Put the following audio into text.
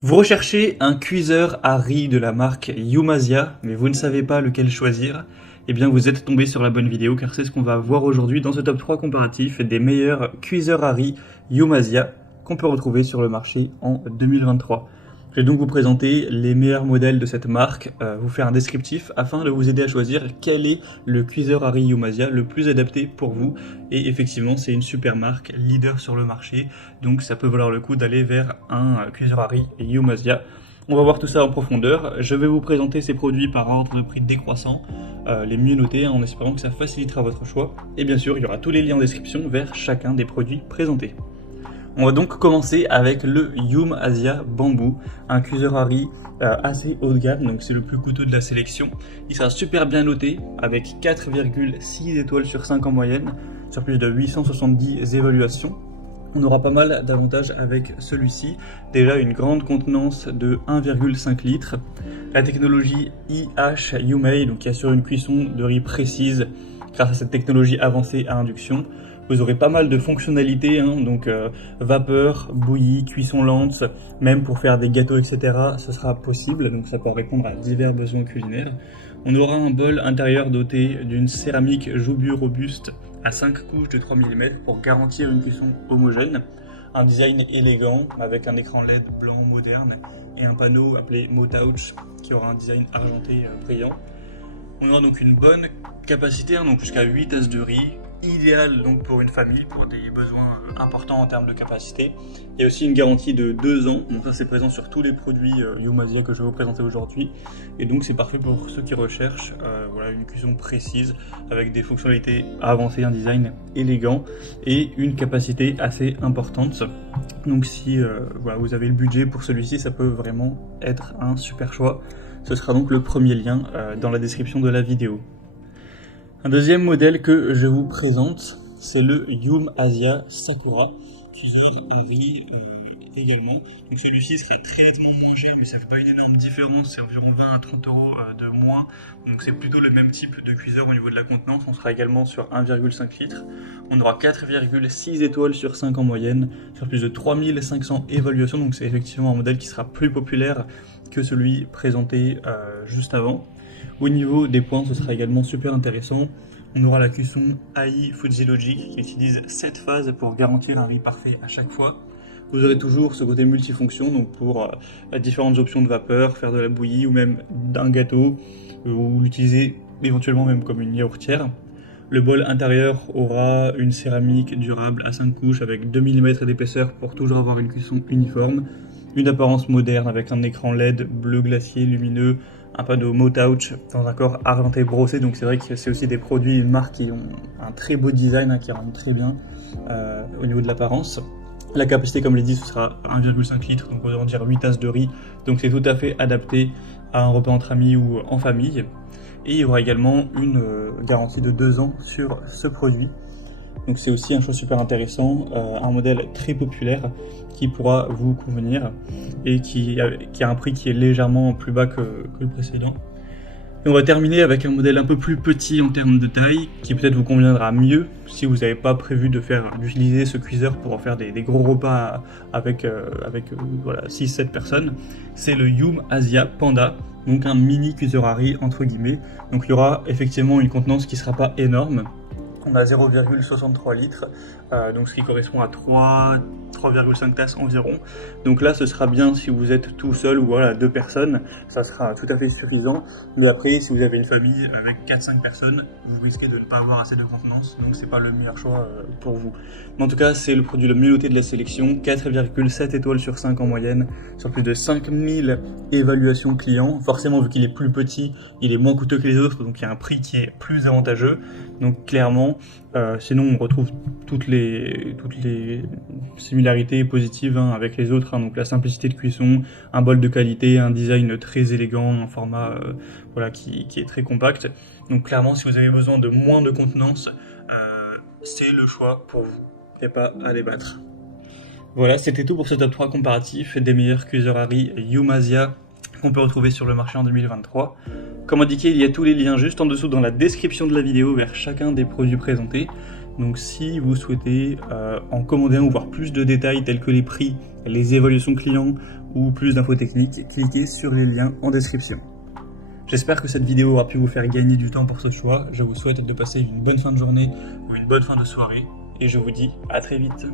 Vous recherchez un cuiseur à riz de la marque Youmasia, mais vous ne savez pas lequel choisir? Eh bien vous êtes tombé sur la bonne vidéo car c'est ce qu'on va voir aujourd'hui dans ce top 3 comparatif des meilleurs cuiseurs à riz Youmasia qu'on peut retrouver sur le marché en 2023. Je vais donc vous présenter les meilleurs modèles de cette marque, vous faire un descriptif afin de vous aider à choisir quel est le cuiseur à riz Youmasia le plus adapté pour vous. Et effectivement, c'est une super marque, leader sur le marché, donc ça peut valoir le coup d'aller vers un cuiseur à riz Youmasia. On va voir tout ça en profondeur. Je vais vous présenter ces produits par ordre de prix décroissant, les mieux notés, en espérant que ça facilitera votre choix. Et bien sûr, il y aura tous les liens en description vers chacun des produits présentés. On va donc commencer avec le Youmasia Bamboo, un cuiseur à riz assez haut de gamme, donc c'est le plus coûteux de la sélection. Il sera super bien noté avec 4,6 étoiles sur 5 en moyenne, sur plus de 870 évaluations. On aura pas mal d'avantages avec celui-ci. Déjà une grande contenance de 1,5 litres. La technologie IH-UMEI, donc qui assure une cuisson de riz précise grâce à cette technologie avancée à induction. Vous aurez pas mal de fonctionnalités, donc vapeur, bouillie, cuisson lente, même pour faire des gâteaux, etc. Ce sera possible, donc ça pourra répondre à divers besoins culinaires. On aura un bol intérieur doté d'une céramique Joubu robuste à 5 couches de 3 mm pour garantir une cuisson homogène. Un design élégant avec un écran LED blanc moderne et un panneau appelé Motouch qui aura un design argenté brillant. On aura donc une bonne capacité, donc jusqu'à 8 tasses de riz, idéal donc pour une famille, pour des besoins importants en termes de capacité. Il y a aussi une garantie de 2 ans, donc ça c'est présent sur tous les produits Youmasia que je vais vous présenter aujourd'hui. Et donc c'est parfait pour ceux qui recherchent une cuisson précise, avec des fonctionnalités avancées, un design élégant et une capacité assez importante. Donc si vous avez le budget pour celui-ci, ça peut vraiment être un super choix. Ce sera donc le premier lien dans la description de la vidéo. Un deuxième modèle que je vous présente, c'est le Youmasia Sakura, cuiseur à riz également. Donc celui-ci serait très nettement moins cher, mais ça fait pas une énorme différence, c'est environ 20 à 30 euros de moins. Donc c'est plutôt le même type de cuiseur au niveau de la contenance. On sera également sur 1,5 litres. On aura 4,6 étoiles sur 5 en moyenne, sur plus de 3500 évaluations. Donc c'est effectivement un modèle qui sera plus populaire que celui présenté juste avant. Au niveau des points, ce sera également super intéressant. On aura la cuisson AI Fujilogic qui utilise 7 phases pour garantir un riz parfait à chaque fois. Vous aurez toujours ce côté multifonction, donc pour différentes options de vapeur, faire de la bouillie ou même d'un gâteau, ou l'utiliser éventuellement même comme une yaourtière. Le bol intérieur aura une céramique durable à 5 couches avec 2 mm d'épaisseur pour toujours avoir une cuisson uniforme. Une apparence moderne avec un écran LED bleu glacier lumineux, un panneau Motouch dans un corps argenté brossé, donc c'est vrai que c'est aussi des produits, une marque qui ont un très beau design, qui rendent très bien au niveau de l'apparence. La capacité, comme je l'ai dit, ce sera 1,5 litres, donc on va dire 8 tasses de riz, donc c'est tout à fait adapté à un repas entre amis ou en famille. Et il y aura également une garantie de 2 ans sur ce produit. Donc c'est aussi un choix super intéressant, un modèle très populaire qui pourra vous convenir et qui a un prix qui est légèrement plus bas que le précédent. Et on va terminer avec un modèle un peu plus petit en termes de taille, qui peut-être vous conviendra mieux si vous n'avez pas prévu d'utiliser ce cuiseur pour en faire des gros repas avec 6-7 personnes. C'est le Youmasia Panda, donc un mini cuiseur à riz entre guillemets. Donc il y aura effectivement une contenance qui ne sera pas énorme. On a 0,63 litres, donc ce qui correspond à 3,5 tasses environ. Donc là, ce sera bien si vous êtes tout seul ou 2 personnes, ça sera tout à fait suffisant. Mais après, si vous avez une famille avec 4-5 personnes, vous risquez de ne pas avoir assez de contenance, donc c'est pas le meilleur choix pour vous. Mais en tout cas, c'est le produit le mieux noté de la sélection, 4,7 étoiles sur 5 en moyenne, sur plus de 5000 évaluations clients. Forcément, vu qu'il est plus petit, il est moins coûteux que les autres, donc il y a un prix qui est plus avantageux. Donc clairement, sinon on retrouve toutes les similarités positives avec les autres, donc la simplicité de cuisson, un bol de qualité, un design très élégant, un format qui est très compact. Donc clairement, si vous avez besoin de moins de contenance, c'est le choix pour vous, et pas à les battre. Voilà, c'était tout pour ce top 3 comparatif des meilleurs cuiseurs à riz Youmasia qu'on peut retrouver sur le marché en 2023. Comme indiqué, il y a tous les liens juste en dessous dans la description de la vidéo vers chacun des produits présentés. Donc si vous souhaitez en commander un ou voir plus de détails tels que les prix, les évaluations clients ou plus d'infos techniques, cliquez sur les liens en description. J'espère que cette vidéo aura pu vous faire gagner du temps pour ce choix. Je vous souhaite de passer une bonne fin de journée ou une bonne fin de soirée et je vous dis à très vite.